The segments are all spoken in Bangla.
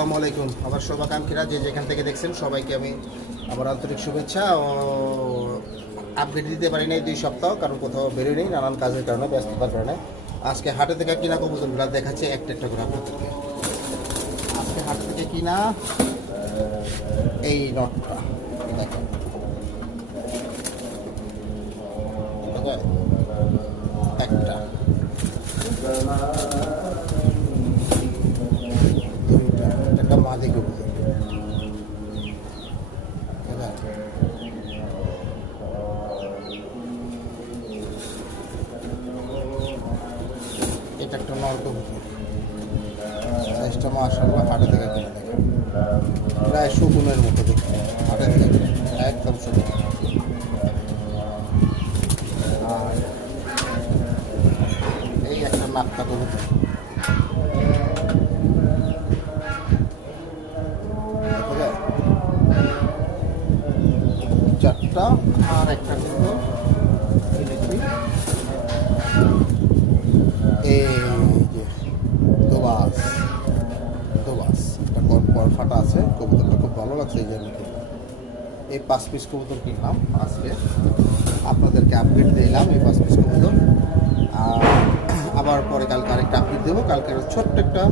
আসসালামু আলাইকুম। আমার শুভাকাঙ্ক্ষীরা যে যেখান থেকে দেখছেন সবাইকে আমি আমার আন্তরিক শুভেচ্ছা ও আপডেট দিতে পারি নাই 2 সপ্তাহ, কারণ কোথাও বেরোয় নেই নানান কাজের কারণে, ব্যস্ততার কারণে। আজকে হাটে থেকে কিনা কবুতরগুলো দেখাচ্ছি একটা একটা করে আপনাদেরকে। আজকে হাট থেকে কিনা এই নটটা দেখেন, একটা দুইটা, একটা মাদি কবুতর, এটা একটা নর কবুতর। সাইজটা মাশাআল্লাহ হাটে থেকে কিনে দেখেন প্রায় শকুনের মতো দেখতে, হাটে থেকে একদম শকুন। আর এই একটা নাকটা কবুতর, চারটা। আর একটা কিন্তু কিনেছি এই যে দোবাস, একটা পর ফাটা আছে। কবুতরটা খুব ভালো লাগছে, এই জন্য কিনলাম। এই 5 পিস কবুতর কিনলাম আজকে, আপনাদেরকে আপডেট দিলাম এই 5 পিস কবুতর। আর আবার পরে কালকে আরেকটা আপডেট দেবো, কালকে ছোট্ট একটা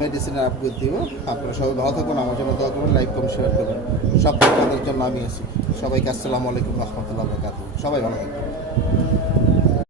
মেডিসিনের আপডেট দিব। আপনারা সবাই ভালো থাকুন, আমার জন্য দোয়া করবেন, লাইক কমেন্ট শেয়ার করবেন। সব আপনাদের জন্য আমি আছি। সবাইকে আসসালামু আলাইকুম রহমতুল্লাহ বারাকাতুহু। সবাই ভালো থাকবেন।